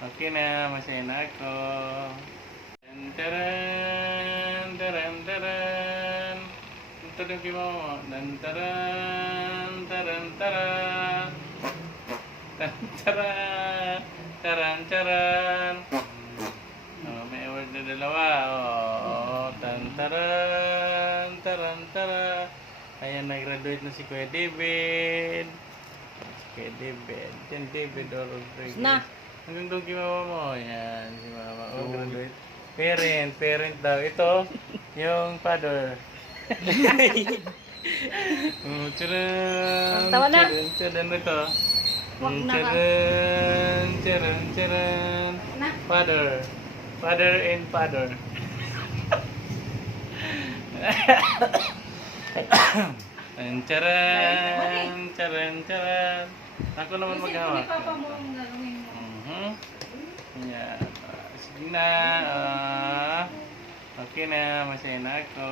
Okay na, masaya na ako. Taran, taran, taran. Kay mo. Taran, taran, taran, taran. Taran, taran. Oh, may award na dalawa. Oh, tan taran, taran, taran. Ayan, nag-graduate na si Kuya David. Kuya David. Yan, David Rodriguez. Na. Hanggang doon kay mama mo. Yan, si mama. Oh, graduate. Parent, parent daw. Ito, yung father. oh, tcharan. Tawa na. Tcharan, tcharan ito. Mm. Tcharan, tcharan, tcharan. Na. Father. Father and father. And charan, charan, charan. Ako naman maghawak. Papa mo ang gagawin mo. Mhm. Yan. Ah, Sige na. ah. okay na. Masaya na ako.